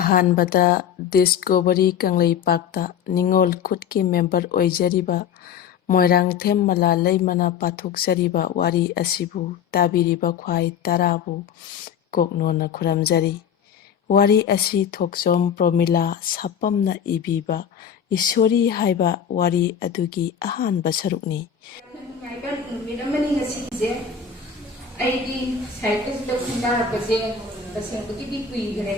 ꯑꯍꯥꯟꯕꯗ ꯗꯤꯁꯀꯣꯚꯔꯤ ꯀꯪꯂꯩꯄꯥꯛꯇ ꯅꯤꯡꯉꯣꯜ ꯈꯨꯠꯀꯤ ꯃꯦꯝꯕꯔ ꯑꯣꯏꯖꯔꯤꯕ ꯃꯣꯏꯔꯥꯡꯊꯦꯝ ꯃꯂꯥ ꯂꯩꯃꯅ ꯄꯥꯊꯣꯛꯆꯔꯤꯕ ꯋꯥꯔꯤ ꯑꯁꯤꯕꯨ ꯇꯥꯕꯤꯔꯤꯕ ꯈ꯭ꯋꯥꯏ ꯇꯔꯥꯕꯨ ꯀꯣꯛꯅꯣꯟꯅ ꯈꯨꯔꯨꯝꯖꯔꯤ꯫ ꯋꯥꯔꯤ ꯑꯁꯤ ꯊꯣꯛꯆꯣꯝ ꯄ꯭ꯔꯣꯃꯤꯂꯥ ꯁꯥꯄꯝꯅ ꯏꯕꯤꯕ ꯏꯁ꯭ꯋꯔꯤ ꯍꯥꯏꯕ ꯋꯥꯔꯤ ꯑꯗꯨꯒꯤ ꯑꯍꯥꯟꯕ ꯁꯔꯨꯛꯅꯤ꯫ nungaiba ꯅꯨꯃꯤꯠ ꯑꯃꯅꯤ ꯉꯁꯤꯁꯦ ꯑꯩꯒꯤ ꯁꯥꯏꯠꯇꯁꯤꯗ ꯈꯨꯟꯗꯥꯔꯛꯄꯁꯦ ꯇꯁꯦꯡꯕꯒꯤꯗꯤ ꯀꯨꯏꯈ꯭ꯔꯦ꯫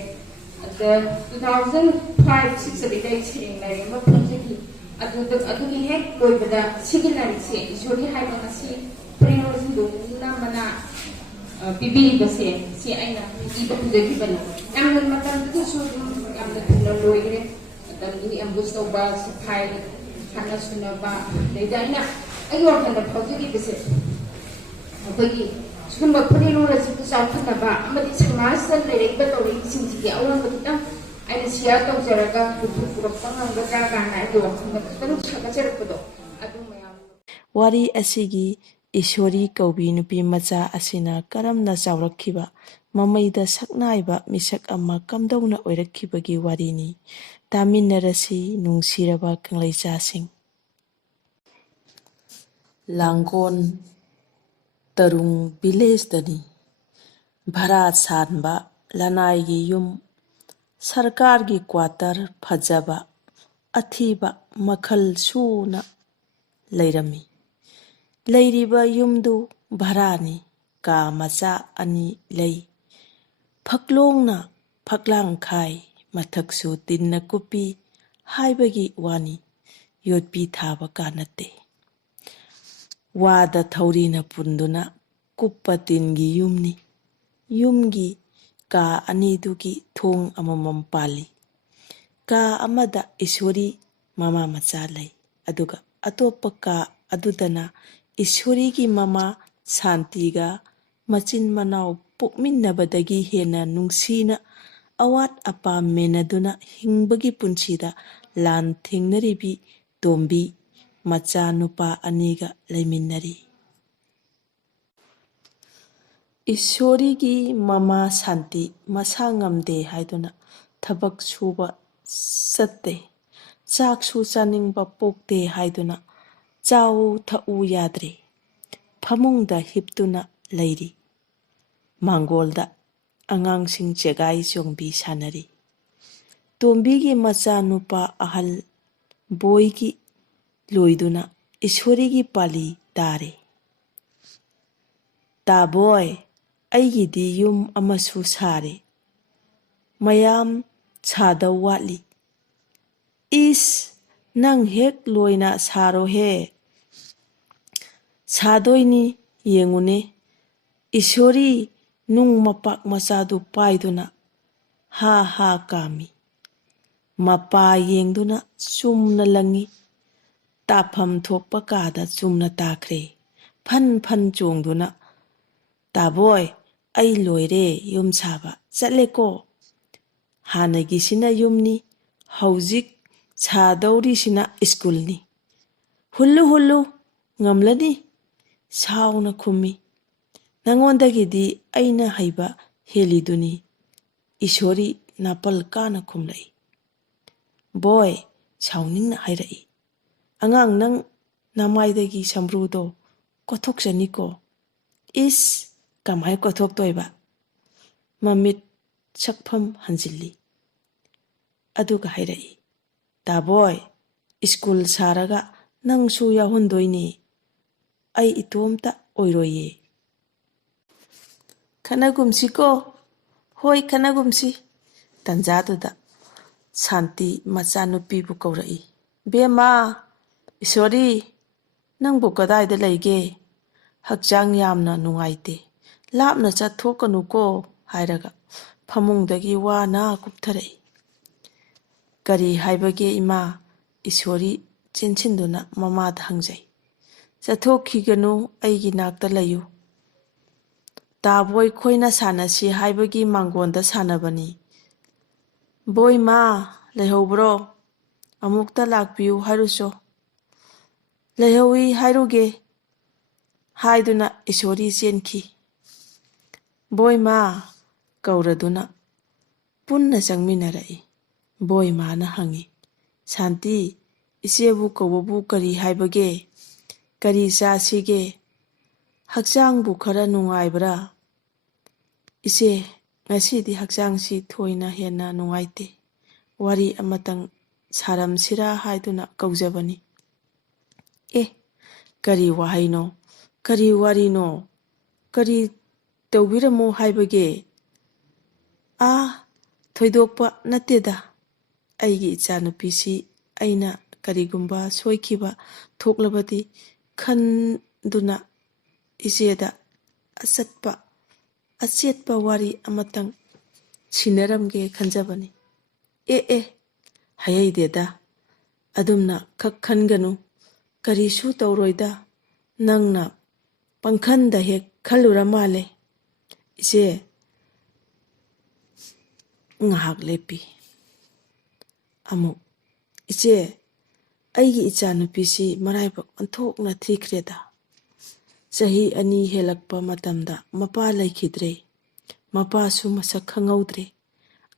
ꯑꯗ 2005-06 ꯑꯗꯩ ꯑꯩ ꯁꯩꯔꯦꯡ ꯂꯥꯏꯔꯤꯛ ꯑꯃ ꯐꯣꯡꯖꯈꯤ꯫ ꯑꯗꯨꯒꯤ ꯍꯦꯛ ꯂꯣꯏꯕꯗ ꯁꯤꯒꯤ ꯂꯥꯏꯔꯤꯛꯁꯦ ꯏꯁ꯭ꯋꯔꯤ ꯍꯥꯏꯕ ꯉꯁꯤ ꯐꯨꯔꯤꯡꯂꯣꯟꯁꯤꯡꯗꯨꯅ ꯃꯅꯥ ꯄꯤꯕꯤꯕꯁꯦ ꯁꯤ ꯑꯩꯅ ꯏꯕ ꯍꯧꯖꯈꯤꯕꯅꯤ꯫ ꯌꯥꯝꯅ ꯃꯇꯝꯗꯨꯗꯁꯨ ꯑꯗꯨꯝ ꯌꯥꯝꯅ ꯊꯨꯅ ꯂꯣꯏꯈ꯭ꯔꯦ꯫ ꯃꯇꯝꯗꯨꯒꯤ ꯑꯦꯝꯕꯨꯁ ꯇꯧꯕ ꯁꯤꯐꯥꯏ ꯍꯥꯟꯅ ꯁꯨꯅꯕ ꯑꯗꯩꯗ ꯑꯩꯒꯤ ꯋꯥꯈꯜꯗ ꯐꯥꯎꯖꯈꯤꯕꯁꯦ ꯑꯩꯈꯣꯏꯒꯤ ꯁꯤꯒꯨꯝꯕ ꯐꯨꯔꯤꯠꯂꯣꯟ ꯑꯁꯤꯕꯨ ꯆꯥꯎꯈꯠꯅꯕ ꯑꯃꯗꯤ ꯁꯃꯥꯖꯇ ꯂꯩꯔꯛꯏꯕ ꯇꯧꯔꯛꯏꯕꯁꯤꯡꯁꯤꯒꯤ ꯑꯑꯣꯟꯕ ꯈꯤꯇꯪ ꯑꯩꯅ ꯁꯤꯌꯔ ꯇꯧꯖꯔꯒ ꯄꯨꯊꯣꯛꯄ ꯉꯝꯒꯗ꯭ꯔꯥ ꯀꯥꯏꯅ ꯑꯩꯒꯤ ꯋꯥꯈꯜꯗ ꯈꯤꯇꯪ ꯁꯥꯒꯠꯆꯔꯛꯄꯗꯣ ꯑꯗꯨ ꯃꯌꯥꯝ ꯋꯥꯔꯤ ꯑꯁꯤꯒꯤ ꯏꯁ꯭ꯋꯔꯤ ꯀꯧꯕꯤ ꯅꯨꯄꯤ ꯃꯆꯥ ꯑꯁꯤꯅ ꯀꯔꯝꯅ ꯆꯥꯎꯔꯛꯈꯤꯕ, ꯃꯃꯩꯗ ꯁꯛꯅꯥꯏꯕ ꯃꯤꯁꯛ ꯑꯃ ꯀꯝꯗꯧꯅ ꯑꯣꯏꯔꯛꯈꯤꯕꯒꯤ ꯋꯥꯔꯤꯅꯤ꯫ ꯇꯥꯃꯤꯟꯅꯔꯁꯤ ꯅꯨꯡꯁꯤꯔꯕ ꯀꯪꯂꯩꯆꯥꯁꯤꯡ꯫ ꯂꯥꯡꯒꯣꯜ ꯇꯔꯨꯡ ꯚꯤꯂꯦꯖꯇꯅꯤ꯫ ꯚꯔꯥ ꯁꯥꯟꯕ ꯂꯅꯥꯏꯒꯤ ꯌꯨꯝ, ꯁꯔꯀꯥꯔꯒꯤ ꯀ꯭ꯋꯥꯇꯔ ꯐꯖꯕ ꯑꯊꯤꯕ ꯃꯈꯜ ꯁꯨꯅ ꯂꯩꯔꯝꯃꯤ꯫ ꯂꯩꯔꯤꯕ ꯌꯨꯝꯗꯨ ꯚꯔꯥꯅꯤ꯫ ꯀꯥ ꯃꯆꯥ 2 ꯂꯩ꯫ ꯐꯛꯂꯣꯡꯅ ꯐꯛꯂꯥꯡꯈꯥꯏ, ꯃꯊꯛꯁꯨ ꯇꯤꯟꯅ ꯀꯨꯞꯄꯤ ꯍꯥꯏꯕꯒꯤ ꯋꯥꯅꯤ, ꯌꯣꯠꯄꯤ ꯊꯥꯕ ꯀꯥ ꯅꯠꯇꯦ꯫ ꯋꯥꯗ ꯊꯧꯔꯤꯅ ꯄꯨꯟꯗꯨꯅ ꯀꯨꯞꯄ ꯇꯤꯟꯒꯤ ꯌꯨꯝꯅꯤ꯫ ꯌꯨꯝꯒꯤ ꯀꯥ 2ꯗꯨꯒꯤ ꯊꯣꯡ ꯑꯃꯃꯝ ꯄꯥꯜꯂꯤ꯫ ꯀꯥ ꯑꯃꯗ ꯏꯁ꯭ꯋꯔꯤ ꯃꯃꯥ ꯃꯆꯥ ꯂꯩ, ꯑꯗꯨꯒ ꯑꯇꯣꯞꯄ ꯀꯥ ꯑꯗꯨꯗꯅ ꯏꯁ꯭ꯋꯔꯤꯒꯤ ꯃꯃꯥ ꯁꯥꯟꯇꯤꯒ ꯃꯆꯤꯟ ꯃꯅꯥꯎ ꯄꯣꯛꯃꯤꯟꯅꯕꯗꯒꯤ ꯍꯦꯟꯅ ꯅꯨꯡꯁꯤꯅ ꯑꯋꯥꯠ ꯑꯄꯥ ꯃꯦꯟꯅꯗꯨꯅ ꯍꯤꯡꯕꯒꯤ ꯄꯨꯟꯁꯤꯗ ꯂꯥꯟ ꯊꯦꯡꯅꯔꯤꯕꯤ ꯇꯣꯝꯕꯤ ꯃꯆꯥ ꯅꯨꯄꯥ 2ꯒ ꯂꯩꯃꯤꯟꯅꯔꯤ꯫ ꯏꯁ꯭ꯋꯔꯤꯒꯤ ꯃꯃꯥ ꯁꯥꯟꯇꯤ ꯃꯁꯥ ꯉꯝꯗꯦ ꯍꯥꯏꯗꯨꯅ ꯊꯕꯛ ꯁꯨꯕ ꯆꯠꯇꯦ꯫ ꯆꯥꯛꯁꯨ ꯆꯥꯅꯤꯡꯕ ꯄꯣꯛꯇꯦ ꯍꯥꯏꯗꯨꯅ ꯆꯥꯎ ꯊꯛꯎ ꯌꯥꯗ꯭ꯔꯦ꯫ ꯐꯃꯨꯡꯗ ꯍꯤꯞꯇꯨꯅ ꯂꯩꯔꯤ꯫ ꯃꯥꯡꯒꯣꯜꯗ ꯑꯉꯥꯡꯁꯤꯡ ꯆꯦꯒꯥꯏ ꯆꯣꯡꯕꯤ ꯁꯥꯟꯅꯔꯤ꯫ ꯇꯣꯝꯕꯤꯒꯤ ꯃꯆꯥ ꯅꯨꯄꯥ ꯑꯍꯜ ꯕꯣꯏꯒꯤ ꯂꯣꯏꯗꯨꯅ ꯏꯁ꯭ꯋꯔꯤꯒꯤ ꯄꯥꯂꯤ ꯇꯥꯔꯦ꯫ ꯇꯥꯕꯣꯏ, ꯑꯩꯒꯤꯗꯤ ꯌꯨꯝ ꯑꯃꯁꯨ ꯁꯥꯔꯦ, ꯃꯌꯥꯝ ꯁꯥꯗꯧ ꯋꯥꯠꯂꯤ꯫ ꯏꯁ, ꯅꯪ ꯍꯦꯛ ꯂꯣꯏꯅ ꯁꯥꯔꯣꯍꯦ꯫ ꯁꯥꯗꯣꯏꯅꯤ, ꯌꯦꯡꯉꯨꯅꯦ꯫ ꯏꯁ꯭ꯋꯔꯤ ꯅꯨꯡ ꯃꯄꯥꯛ ꯃꯆꯥꯗꯨ ꯄꯥꯏꯗꯨꯅ ꯍꯥ ꯍꯥ ꯀꯥꯝꯃꯤ꯫ ꯃꯄꯥ ꯌꯦꯡꯗꯨꯅ ꯆꯨꯝꯅ ꯂꯪꯉꯤ꯫ ꯇꯥꯐꯝ ꯊꯣꯛꯄ ꯀꯥꯗ ꯆꯨꯝꯅ ꯇꯥꯈ꯭ꯔꯦ꯫ ꯐꯟ ꯐꯟ ꯆꯣꯡꯗꯨꯅ, ꯇꯥꯕꯣꯏ, ꯑꯩ ꯂꯣꯏꯔꯦ ꯌꯨꯝ ꯁꯥꯕ, ꯆꯠꯂꯦꯀꯣ꯫ ꯍꯥꯟꯅꯒꯤꯁꯤꯅ ꯌꯨꯝꯅꯤ, ꯍꯧꯖꯤꯛ ꯁꯥꯗꯧꯔꯤꯁꯤꯅ ꯁ꯭ꯀꯨꯜꯅꯤ꯫ ꯍꯨꯜꯂꯨ ꯍꯨꯜꯂꯨ, ꯉꯝꯂꯅꯤ, ꯁꯥꯎꯅ ꯈꯨꯝꯃꯤ꯫ ꯅꯉꯣꯟꯗꯒꯤꯗꯤ ꯑꯩꯅ ꯍꯩꯕ ꯍꯦꯜꯂꯤꯗꯨꯅꯤ, ꯏꯁ꯭ꯋꯔꯤ ꯅꯥꯄꯜ ꯀꯥꯅ ꯈꯨꯝꯂꯛꯏ꯫ ꯕꯣꯏ ꯁꯥꯎꯅꯤꯡꯅ ꯍꯥꯏꯔꯛꯏ, ꯑꯉꯥꯡ, ꯅꯪ ꯅꯃꯥꯏꯗꯒꯤ ꯁꯝꯕ꯭ꯔꯨꯗꯣ ꯀꯣꯊꯣꯛꯆꯅꯤꯀꯣ꯫ ꯏꯁ, ꯀꯃꯥꯏ ꯀꯣꯊꯣꯛꯇꯣꯏꯕ? ꯃꯃꯤꯠ ꯁꯛꯐꯝ ꯍꯟꯖꯤꯜꯂꯤ꯫ ꯑꯗꯨꯒ ꯍꯥꯏꯔꯛꯏ, ꯇꯥꯕꯣꯏ, ꯁ꯭ꯀꯨꯜ ꯁꯥꯔꯒ ꯅꯪꯁꯨ ꯌꯥꯎꯍꯟꯗꯣꯏꯅꯤ, ꯑꯩ ꯏꯇꯣꯝꯇ ꯑꯣꯏꯔꯣꯏꯌꯦ꯫ ꯈꯟꯅꯒꯨꯝꯁꯤꯀꯣ? ꯍꯣꯏ, ꯈꯟꯅꯒꯨꯝꯁꯤ꯫ ꯇꯟꯖꯥꯗꯨꯗ ꯁꯥꯟꯇꯤ ꯃꯆꯥꯅꯨꯄꯤꯕꯨ ꯀꯧꯔꯛꯏ꯫ ꯕꯦꯝꯃ, ꯏꯁ꯭ꯋꯔꯤ, ꯅꯪꯕꯨ ꯀꯗꯥꯏꯗ ꯂꯩꯒꯦ? ꯍꯛꯆꯥꯡ ꯌꯥꯝꯅ ꯅꯨꯡꯉꯥꯏꯇꯦ, ꯂꯥꯞꯅ ꯆꯠꯊꯣꯛꯀꯅꯨꯀꯣ ꯍꯥꯏꯔꯒ ꯐꯃꯨꯡꯗꯒꯤ ꯋꯥꯅ ꯀꯨꯞꯊꯔꯛꯏ꯫ ꯀꯔꯤ ꯍꯥꯏꯕꯒꯦ ꯏꯃꯥ? ꯏꯁ꯭ꯋꯔꯤ ꯆꯦꯟꯁꯤꯟꯗꯨꯅ ꯃꯃꯥꯗ ꯍꯪꯖꯩ꯫ ꯆꯠꯊꯣꯛꯈꯤꯒꯅꯨ, ꯑꯩꯒꯤ ꯅꯥꯛꯇ ꯂꯩꯌꯨ꯫ ꯇꯥꯕꯣꯏ ꯈꯣꯏꯅ ꯁꯥꯟꯅꯁꯤ ꯍꯥꯏꯕꯒꯤ ꯃꯥꯡꯒꯣꯟꯗ ꯁꯥꯟꯅꯕꯅꯤ꯫ ꯕꯣꯏꯃꯥ, ꯂꯩꯍꯧꯕ꯭ꯔꯣ? ꯑꯃꯨꯛꯇ ꯂꯥꯛꯄꯤꯌꯨ ꯍꯥꯏꯔꯨꯆꯣ꯫ ꯂꯩꯍꯧꯏ ꯍꯥꯏꯔꯨꯒꯦ ꯍꯥꯏꯗꯨꯅ ꯏꯁ꯭ꯋꯔꯤ ꯆꯦꯟꯈꯤ꯫ ꯕꯣꯏꯃꯥ ꯀꯧꯔꯗꯨꯅ ꯄꯨꯟꯅ ꯆꯪꯃꯤꯟꯅꯔꯛꯏ꯫ ꯕꯣꯏ ꯃꯥꯅ ꯍꯪꯉꯤ, ꯁꯥꯟꯇꯤ, ꯏꯆꯦꯕꯨ ꯀꯧꯕꯕꯨ ꯀꯔꯤ ꯍꯥꯏꯕꯒꯦ? ꯀꯔꯤ ꯆꯥꯁꯤꯒꯦ? ꯍꯛꯆꯥꯡꯕꯨ ꯈꯔ ꯅꯨꯡꯉꯥꯏꯕ꯭ꯔꯥ? ꯏꯆꯦ, ꯉꯁꯤꯗꯤ ꯍꯛꯆꯥꯡꯁꯤ ꯊꯣꯏꯅ ꯍꯦꯟꯅ ꯅꯨꯡꯉꯥꯏꯇꯦ. ꯋꯥꯔꯤ ꯑꯃꯇꯪ ꯁꯥꯔꯝꯁꯤꯔꯥ ꯍꯥꯏꯗꯨꯅ ꯀꯧꯖꯕꯅꯤ꯫ ꯑꯦ, ꯀꯔꯤ ꯋꯥꯍꯩꯅꯣ? ꯀꯔꯤ ꯋꯥꯔꯤꯅꯣ? ꯀꯔꯤ ꯇꯧꯕꯤꯔꯝꯃꯣ ꯍꯥꯏꯕꯒꯦ? ꯊꯣꯏꯗꯣꯛꯄ ꯅꯠꯇꯦꯗ. ꯑꯩꯒꯤ ꯏꯆꯥꯅꯨꯄꯤꯁꯤ ꯑꯩꯅ ꯀꯔꯤꯒꯨꯝꯕ ꯁꯣꯏꯈꯤꯕ ꯊꯣꯛꯂꯕꯗꯤ ꯈꯟꯗꯨꯅ ꯏꯆꯦꯗ ꯑꯆꯦꯠꯄ ꯋꯥꯔꯤ ꯑꯃꯇꯪ ꯁꯤꯟꯅꯔꯝꯒꯦ ꯈꯟꯖꯕꯅꯤ꯫ ꯑꯦ, ꯍꯩꯍꯩꯗꯦꯗ, ꯑꯗꯨꯝꯅ ꯈꯛ ꯈꯟꯒꯅꯨ. ꯀꯔꯤꯁꯨ ꯇꯧꯔꯣꯏꯗ. ꯅꯪꯅ ꯄꯪꯈꯟꯗ ꯍꯦꯛ ꯈꯜꯂꯨꯔ ꯃꯥꯜꯂꯦ꯫ ꯏꯆꯦ ꯉꯥꯏꯍꯥꯛ ꯂꯦꯞꯄꯤ꯫ ꯑꯃꯨꯛ, ꯏꯆꯦ, ꯑꯩꯒꯤ ꯏꯆꯥꯅꯨꯄꯤꯁꯤ ꯃꯔꯥꯏꯕꯛ ꯑꯣꯟꯊꯣꯛꯅ ꯊꯤꯈ꯭ꯔꯦꯗ. ꯆꯍꯤ 2 ꯍꯦꯜꯂꯛꯄ ꯃꯇꯝꯗ ꯃꯄꯥ ꯂꯩꯈꯤꯗ꯭ꯔꯦ. ꯃꯄꯥꯁꯨ ꯃꯁꯛ ꯈꯪꯍꯧꯗ꯭ꯔꯦ.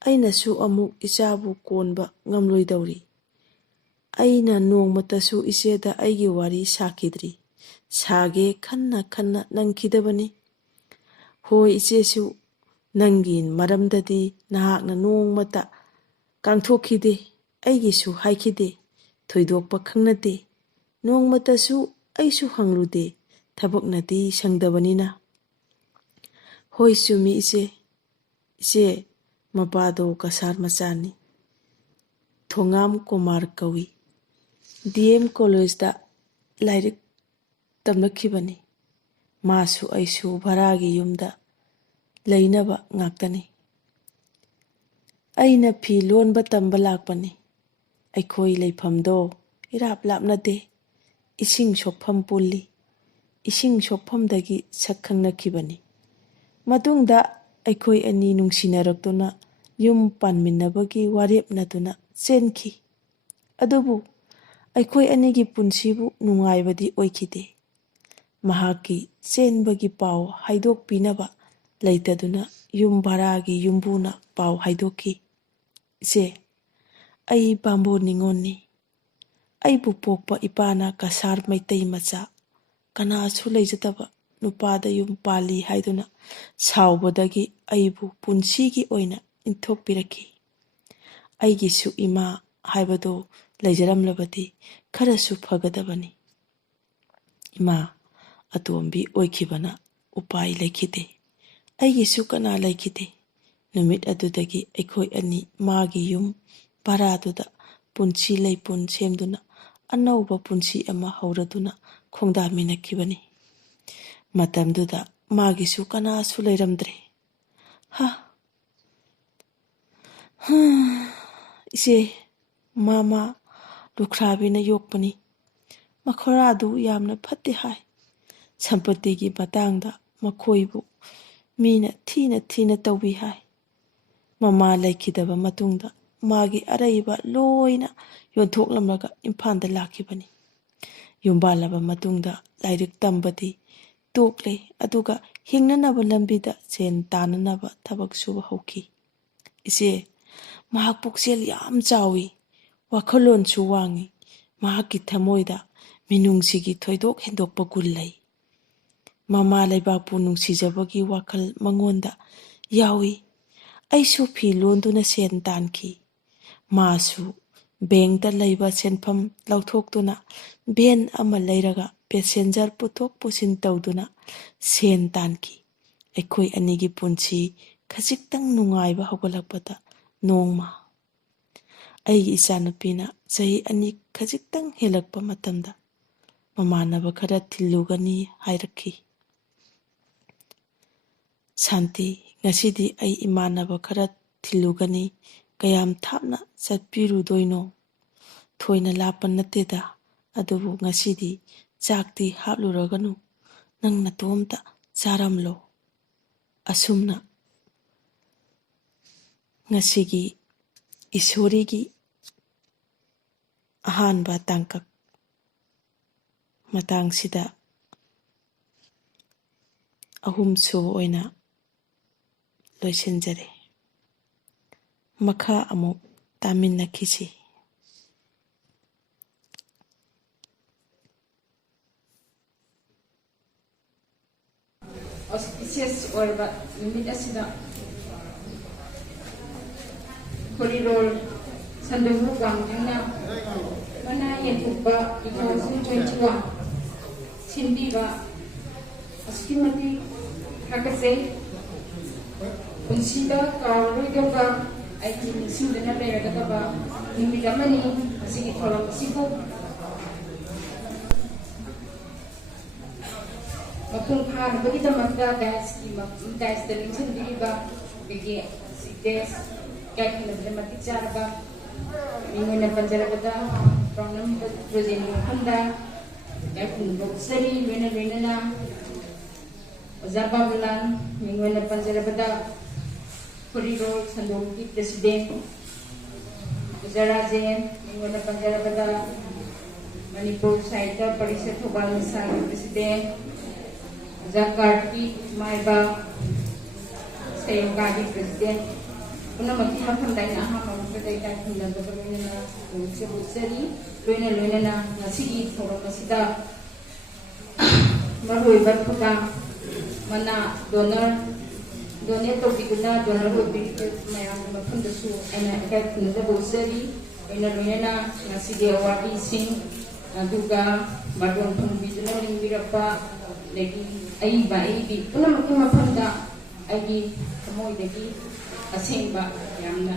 ꯑꯩꯅꯁꯨ ꯑꯃꯨꯛ ꯏꯆꯥꯕꯨ ꯀꯣꯟꯕ ꯉꯝꯂꯣꯏꯗꯧꯔꯤ. ꯑꯩꯅ ꯅꯣꯡꯃꯇꯁꯨ ꯏꯆꯦꯗ ꯑꯩꯒꯤ ꯋꯥꯔꯤ ꯁꯥꯈꯤꯗ꯭ꯔꯤ. ꯁꯥꯒꯦ ꯈꯟꯅ ꯅꯪꯈꯤꯗꯕꯅꯤ. ꯍꯣꯏ, ꯏꯆꯦꯁꯨ ꯅꯪꯒꯤ ꯃꯔꯝꯗꯗꯤ ꯅꯍꯥꯛꯅ ꯅꯣꯡꯃꯇ ꯀꯥꯡꯊꯣꯛꯈꯤꯗꯦ. ꯑꯩꯒꯤꯁꯨ ꯍꯥꯏꯈꯤꯗꯦ. ꯊꯣꯏꯗꯣꯛꯄ ꯈꯪꯅꯗꯦ. ꯅꯣꯡꯃꯇꯁꯨ ꯑꯩꯁꯨ ꯍꯪꯂꯨꯗꯦ. ꯊꯕꯛꯅꯗꯤ ꯁꯪꯗꯕꯅꯤꯅ꯫ ꯍꯣꯏ, ꯆꯨꯝꯃꯤ ꯏꯆꯦ. ꯏꯆꯦ, ꯃꯄꯥꯗꯣ ꯀꯁꯥꯔ ꯃꯆꯥꯅꯤ. ꯊꯣꯉꯥꯝ ꯀꯨꯃꯥꯔ ꯀꯧꯏ. DM ꯀꯣꯂꯦꯖꯇ ꯂꯥꯏꯔꯤꯛ ꯇꯝꯂꯛꯈꯤꯕꯅꯤ꯫ ꯃꯥꯁꯨ ꯑꯩꯁꯨ ꯚꯔꯥꯒꯤ ꯌꯨꯝꯗ ꯂꯩꯅꯕ ꯉꯥꯛꯇꯅꯤ꯫ ꯑꯩꯅ ꯐꯤ ꯂꯣꯟꯕ ꯇꯝꯕ ꯂꯥꯛꯄꯅꯤ꯫ ꯑꯩꯈꯣꯏ ꯂꯩꯐꯝꯗꯣ ꯏꯔꯥꯞ ꯂꯥꯞꯅꯗꯦ. ꯏꯁꯤꯡ ꯁꯣꯛꯐꯝ ꯄꯨꯜꯂꯤ꯫ ꯏꯁꯤꯡ ꯁꯣꯛꯐꯝꯗꯒꯤ ꯁꯛ ꯈꯪꯅꯈꯤꯕꯅꯤ꯫ ꯃꯇꯨꯡꯗ ꯑꯩꯈꯣꯏ ꯑꯅꯤ ꯅꯨꯡꯁꯤꯅꯔꯛꯇꯨꯅ ꯌꯨꯝ ꯄꯥꯟꯃꯤꯟꯅꯕꯒꯤ ꯋꯥꯔꯦꯞꯅꯗꯨꯅ ꯆꯦꯟꯈꯤ꯫ ꯑꯗꯨꯕꯨ ꯑꯩꯈꯣꯏ ꯑꯅꯤꯒꯤ ꯄꯨꯟꯁꯤꯕꯨ ꯅꯨꯡꯉꯥꯏꯕꯗꯤ ꯑꯣꯏꯈꯤꯗꯦ꯫ ꯃꯍꯥꯛꯀꯤ ꯆꯦꯟꯕꯒꯤ ꯄꯥꯎ ꯍꯥꯏꯗꯣꯛꯄꯤꯅꯕ ꯂꯩꯇꯗꯨꯅ ꯌꯨꯝ ꯚꯔꯥꯒꯤ ꯌꯨꯝꯕꯨꯅ ꯄꯥꯎ ꯍꯥꯏꯗꯣꯛꯈꯤ꯫ ꯏꯆꯦ, ꯑꯩ ꯕꯥꯝꯕꯣꯟ ꯅꯤꯉꯣꯜꯅꯤ꯫ ꯑꯩꯕꯨ ꯄꯣꯛꯄ ꯏꯄꯥꯅ ꯀꯁꯥꯔ ꯃꯩꯇꯩ ꯃꯆꯥ, ꯀꯅꯥꯁꯨ ꯂꯩꯖꯗꯕ ꯅꯨꯄꯥꯗ ꯌꯨꯝ ꯄꯥꯜꯂꯤ ꯍꯥꯏꯗꯨꯅ ꯁꯥꯎꯕꯗꯒꯤ ꯑꯩꯕꯨ ꯄꯨꯟꯁꯤꯒꯤ ꯑꯣꯏꯅ ꯏꯟꯊꯣꯛꯄꯤꯔꯛꯈꯤ꯫ ꯑꯩꯒꯤꯁꯨ ꯏꯃꯥ ꯍꯥꯏꯕꯗꯣ ꯂꯩꯖꯔꯝꯂꯕꯗꯤ ꯈꯔꯁꯨ ꯐꯒꯗꯕꯅꯤ꯫ ꯏꯃꯥ ꯑꯇꯣꯝꯕꯤ ꯑꯣꯏꯈꯤꯕꯅ ꯎꯄꯥꯏ ꯂꯩꯈꯤꯗꯦ꯫ ꯑꯩꯒꯤꯁꯨ ꯀꯅꯥ ꯂꯩꯈꯤꯗꯦ꯫ ꯅꯨꯃꯤꯠ ꯑꯗꯨꯗꯒꯤ ꯑꯩꯈꯣꯏ ꯑꯅꯤ ꯃꯥꯒꯤ ꯌꯨꯝ ꯚꯔꯥꯗꯨꯗ ꯄꯨꯟꯁꯤ ꯂꯩꯄꯨꯟ ꯁꯦꯝꯗꯨꯅ ꯑꯅꯧꯕ ꯄꯨꯟꯁꯤ ꯑꯃ ꯍꯧꯔꯗꯨꯅ ꯈꯣꯡꯗꯥꯃꯤꯟꯅꯈꯤꯕꯅꯤ꯫ ꯃꯇꯝꯗꯨꯗ ꯃꯥꯒꯤꯁꯨ ꯀꯅꯥꯁꯨ ꯂꯩꯔꯝꯗ꯭ꯔꯦ꯫ ꯏꯆꯦ, ꯃꯥꯃꯥ ꯂꯨꯈ꯭ꯔꯥꯕꯤꯅ ꯌꯣꯛꯄꯅꯤ꯫ ꯃꯈꯣꯔꯥꯗꯨ ꯌꯥꯝꯅ ꯐꯠꯇꯦ ꯍꯥꯏ꯫ ꯁꯝꯄꯇꯤꯒꯤ ꯃꯇꯥꯡꯗ ꯃꯈꯣꯏꯕꯨ ꯃꯤꯅ ꯊꯤꯅ ꯇꯧꯕꯤ ꯍꯥꯏ꯫ ꯃꯃꯥ ꯂꯩꯈꯤꯗꯕ ꯃꯇꯨꯡꯗ ꯃꯥꯒꯤ ꯑꯔꯩꯕ ꯂꯣꯏꯅ ꯌꯣꯟꯊꯣꯛꯂꯝꯂꯒ ꯏꯝꯐꯥꯜꯗ ꯂꯥꯛꯈꯤꯕꯅꯤ꯫ ꯌꯨꯝꯕꯥꯜꯂꯕ ꯃꯇꯨꯡꯗ ꯂꯥꯏꯔꯤꯛ ꯇꯝꯕꯗꯤ ꯇꯣꯛꯂꯦ, ꯑꯗꯨꯒ ꯍꯤꯡꯅꯅꯕ ꯂꯝꯕꯤꯗ ꯁꯦꯟ ꯇꯥꯅꯅꯕ ꯊꯕꯛ ꯁꯨꯕ ꯍꯧꯈꯤ꯫ ꯏꯆꯦ, ꯃꯍꯥꯛ ꯄꯨꯛꯆꯦꯜ ꯌꯥꯝ ꯆꯥꯎꯏ, ꯋꯥꯈꯜꯂꯣꯟꯁꯨ ꯋꯥꯡꯏ꯫ ꯃꯍꯥꯛꯀꯤ ꯊꯃꯣꯏꯗ ꯃꯤꯅꯨꯡꯁꯤꯒꯤ ꯊꯣꯏꯗꯣꯛ ꯍꯦꯟꯗꯣꯛꯄ ꯒꯨꯟ ꯂꯩ꯫ ꯃꯃꯥ ꯂꯩꯕꯥꯛꯄꯨ ꯅꯨꯡꯁꯤꯖꯕꯒꯤ ꯋꯥꯈꯜ ꯃꯉꯣꯟꯗ ꯌꯥꯎꯏ꯫ ꯑꯩꯁꯨ ꯐꯤ ꯂꯣꯟꯗꯨꯅ ꯁꯦꯟ ꯇꯥꯟꯈꯤ꯫ ꯃꯥꯁꯨ ꯕꯦꯡꯛꯇ ꯂꯩꯕ ꯁꯦꯟꯐꯝ ꯂꯧꯊꯣꯛꯇꯨꯅ ꯚꯦꯟ ꯑꯃ ꯂꯩꯔꯒ ꯄꯦꯁꯦꯟꯖꯔ ꯄꯨꯊꯣꯛ ꯄꯨꯁꯤꯟ ꯇꯧꯗꯨꯅ ꯁꯦꯟ ꯇꯥꯟꯈꯤ꯫ ꯑꯩꯈꯣꯏ ꯑꯅꯤꯒꯤ ꯄꯨꯟꯁꯤ ꯈꯖꯤꯛꯇꯪ ꯅꯨꯡꯉꯥꯏꯕ ꯍꯧꯒꯠꯂꯛꯄꯗ ꯅꯣꯡꯃ ꯑꯩꯒꯤ ꯏꯆꯥꯅꯨꯄꯤꯅ ꯆꯍꯤ 2 ꯈꯖꯤꯛꯇꯪ ꯍꯦꯜꯂꯛꯄ ꯃꯇꯝꯗ ꯃꯃꯥꯟꯅꯕ ꯈꯔ ꯊꯤꯜꯂꯨꯒꯅꯤ ꯍꯥꯏꯔꯛꯈꯤ꯫ ꯁꯥꯟꯇꯤ, ꯉꯁꯤꯗꯤ ꯑꯩ ꯏꯃꯥꯟꯅꯕ ꯈꯔ ꯊꯤꯜꯂꯨꯒꯅꯤ꯫ ꯀꯌꯥꯝ ꯊꯥꯞꯅ ꯆꯠꯄꯤꯔꯨꯗꯣꯏꯅꯣ? ꯊꯣꯏꯅ ꯂꯥꯞꯄ ꯅꯠꯇꯦꯗ, ꯑꯗꯨꯕꯨ ꯉꯁꯤꯗꯤ ꯆꯥꯛꯇꯤ ꯍꯥꯞꯂꯨꯔꯒꯅꯨ꯫ ꯅꯪ ꯅꯇꯣꯝꯇ ꯆꯥꯔꯝꯂꯣ꯫ ꯑꯁꯨꯝꯅ ꯉꯁꯤꯒꯤ ꯏꯁꯣꯔꯤꯒꯤ ꯑꯍꯥꯟꯕ ꯇꯥꯡꯀꯛ ꯃꯇꯥꯡꯁꯤꯗ ꯑꯍꯨꯝꯁꯨꯕ ꯑꯣꯏꯅ ꯂꯣꯏꯁꯤꯟꯖꯔꯦ꯫ ꯃꯈꯥ ꯑꯃꯨꯛ ꯇꯥꯃꯤꯟꯅꯈꯤꯁꯤ꯫ auspicious ꯑꯣꯏꯕ ꯅꯨꯃꯤꯠ ꯑꯁꯤꯗ ꯈꯨꯔꯤꯔꯣꯜ ꯁꯟꯗꯣꯛꯄ ꯋꯥꯡꯖꯤꯡꯅ ꯃꯅꯥ ꯌꯦꯟꯊꯣꯛꯄ 2021 ꯁꯤꯟꯕꯤꯕ ꯑꯁꯨꯛꯀꯤ ꯃꯇꯤꯛ ꯊꯥꯒꯠꯆꯩ꯫ ꯄꯨꯟꯁꯤꯗ ꯀꯥꯎꯔꯔꯣꯏꯗꯕ ꯑꯩꯒꯤ ꯅꯤꯡꯁꯤꯡꯗꯨꯅ ꯂꯩꯔꯒꯗꯕ ꯅꯨꯃꯤꯠ ꯑꯃꯅꯤ ꯑꯁꯤꯒꯤ ꯊꯧꯔꯝ ꯑꯁꯤꯕꯨ ꯃꯄꯨꯡ ꯐꯥꯅꯕꯒꯤꯗꯃꯛꯇ ꯗꯥꯏꯁꯇ ꯂꯤꯡꯁꯤꯟꯕꯤꯔꯤꯕ ꯑꯩꯈꯣꯏꯒꯤ ꯁꯤꯛꯇꯦꯁ ꯀꯌꯥꯒꯤꯗꯃꯛꯇ ꯃꯇꯤꯛ ꯆꯥꯔꯕ ꯃꯤꯡ ꯑꯣꯏꯅ ꯄꯟꯖꯔꯕꯗ ꯄ꯭ꯔꯣꯒ꯭ꯔꯥꯝ ꯄ꯭ꯔꯣꯖꯦꯛꯀꯤ ꯃꯐꯝꯗ ꯀꯌꯥꯒꯤꯗꯃꯛꯇ ꯎꯠꯆꯔꯤ ꯂꯣꯏꯅ ꯂꯣꯏꯅꯅ ꯑꯣꯖꯥ ꯕꯥꯕꯨꯂꯥꯟ ꯃꯤꯡ ꯑꯣꯏꯅ ꯄꯟꯖꯔꯕꯗ ꯈꯨꯔꯤꯔꯣꯜ ꯁꯟꯗꯣꯛꯀꯤ ꯄ꯭ꯔꯁꯤꯗꯦꯟ ꯑꯣꯖꯥ ꯔꯥꯖꯦꯟ ꯃꯤꯡ ꯑꯣꯏꯅ ꯄꯟꯖꯔꯕꯗ ꯃꯅꯤꯄꯨꯔ ꯁꯥꯍꯤꯇ꯭ꯌ ꯄꯔꯤꯁꯠ ꯊꯧꯕꯥꯜ ꯃꯁꯥꯒꯤ ꯄ꯭ꯔꯁꯤꯗꯦꯟ ꯑꯣꯖꯥ ꯀꯥꯔꯇꯤ ꯃꯥꯏꯕ ꯁꯌꯣꯀꯥꯒꯤ ꯄ꯭ꯔꯁꯤꯗꯦꯟ ꯄꯨꯝꯅꯃꯛꯀꯤ ꯃꯐꯝꯗ ꯑꯩꯅ ꯑꯍꯥꯟꯕ ꯃꯛꯇꯗ ꯏꯀꯥꯏꯈꯨꯝꯅꯕꯒ ꯂꯣꯏꯅꯅ ꯎꯠꯆꯔꯤ ꯂꯣꯏꯅ ꯂꯣꯏꯅꯅ ꯉꯁꯤꯒꯤ ꯊꯧꯔꯝ ꯑꯁꯤꯗ ꯃꯔꯨꯑꯣꯏꯕ ꯊꯧꯗꯥꯡ ꯃꯅꯥ ꯗꯣꯅꯦꯠ ꯇꯧꯕꯤꯗꯨꯅ ꯗꯣꯅꯔ ꯑꯣꯏꯕꯤꯔꯤꯕ ꯃꯌꯥꯝꯒꯤ ꯃꯐꯝꯗꯁꯨ ꯑꯩꯅ ꯏꯀꯥꯏꯈꯨꯝꯅꯖꯕ ꯎꯠꯆꯔꯤ ꯂꯣꯏꯅ ꯂꯣꯏꯅꯅ ꯉꯁꯤꯒꯤ ꯑꯋꯥꯔꯗꯤꯁꯤꯡ ꯑꯗꯨꯒ ꯃꯔꯣꯟ ꯊꯨꯡꯕꯤꯗꯨꯅ ꯂꯤꯡꯕꯤꯔꯛꯄ ꯑꯗꯒꯤ ꯑꯏꯕ ꯑꯏꯕꯤ ꯄꯨꯝꯅꯃꯛꯀꯤ ꯃꯐꯝꯗ ꯑꯩꯒꯤ ꯊꯃꯣꯏꯗꯒꯤ ꯑꯁꯦꯡꯕ ꯌꯥꯝꯅ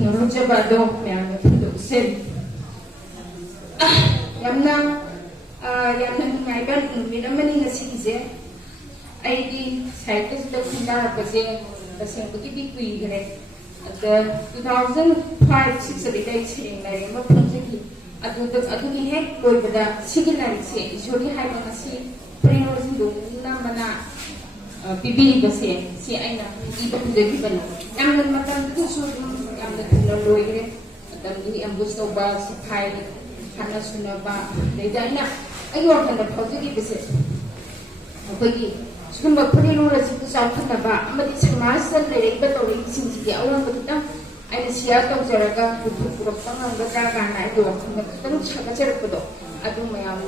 ꯅꯣꯔꯣꯛꯆꯕ ꯑꯗꯣ ꯃꯌꯥꯝꯒꯤ ꯃꯐꯝꯗ ꯎꯠꯆꯔꯤ꯫ ꯌꯥꯝꯅ ꯅꯨꯡꯉꯥꯏꯕ ꯅꯨꯃꯤꯠ ꯑꯃꯅꯤ ꯉꯁꯤꯒꯤꯁꯦ꯫ ꯑꯩꯗꯤ ꯁꯥꯍꯤꯇ꯭ꯌꯁꯤꯗ ꯈꯣꯡꯗꯥꯔꯛꯄꯁꯦ ꯇꯁꯦꯡꯕꯒꯤꯗꯤ ꯀꯨꯏꯈ꯭ꯔꯦ꯫ ꯑꯗ 2005-06 ꯑꯗꯨꯗ ꯑꯩ ꯁꯩꯔꯦꯡ ꯂꯥꯏꯔꯤꯛ ꯑꯃ ꯐꯣꯡꯖꯈꯤ꯫ ꯑꯗꯨꯒꯤ ꯍꯦꯛ ꯂꯣꯏꯕꯗ ꯁꯤꯒꯤ ꯂꯥꯏꯔꯤꯛꯁꯦ ꯏꯁꯣꯔꯤ ꯍꯥꯏꯕ ꯉꯁꯤ ꯈꯨꯔꯤꯔꯣꯜ ꯁꯟꯗꯣꯛꯅ ꯃꯅꯥ ꯄꯤꯕꯤꯔꯤꯕꯁꯦ ꯁꯤ ꯑꯩꯅ ꯏꯕ ꯍꯧꯖꯈꯤꯕꯅꯤ꯫ ꯌꯥꯝꯅ ꯃꯇꯝꯗꯨꯗꯁꯨ ꯑꯗꯨꯝ ꯌꯥꯝꯅ ꯊꯨꯅ ꯂꯣꯏꯈ꯭ꯔꯦ꯫ ꯃꯇꯝꯗꯨꯒꯤ ꯑꯦꯝꯕꯨꯁ ꯇꯧꯕ ꯁꯤꯐꯥꯏ ꯈꯠꯅ ꯁꯨꯅꯕ ꯑꯗꯩꯗ ꯑꯩꯒꯤ ꯋꯥꯈꯜꯗ ꯐꯥꯎꯖꯈꯤꯕꯁꯦ ꯑꯩꯈꯣꯏꯒꯤ ꯁꯤꯒꯨꯝꯕ ꯈꯨꯔꯤꯔꯣꯜ ꯑꯁꯤꯕꯨ ꯆꯥꯎꯈꯠꯅꯕ ꯑꯃꯗꯤ ꯁꯃꯥꯖꯇ ꯂꯩꯔꯛꯏꯕ ꯇꯧꯔꯛꯏꯕꯁꯤꯡꯁꯤꯒꯤ ꯑꯑꯣꯟꯕ ꯈꯤꯇꯪ ꯑꯩꯅ ꯁꯤꯌꯥꯔ ꯇꯧꯖꯔꯒ ꯄꯨꯊꯣꯛꯄ ꯉꯝꯒꯗ꯭ꯔꯥ ꯀꯥꯏꯅ ꯑꯩꯒꯤ ꯋꯥꯈꯜꯗ ꯈꯤꯇꯪ ꯁꯥꯒꯠꯆꯔꯛꯄꯗꯣ ꯑꯗꯨ ꯃꯌꯥꯝ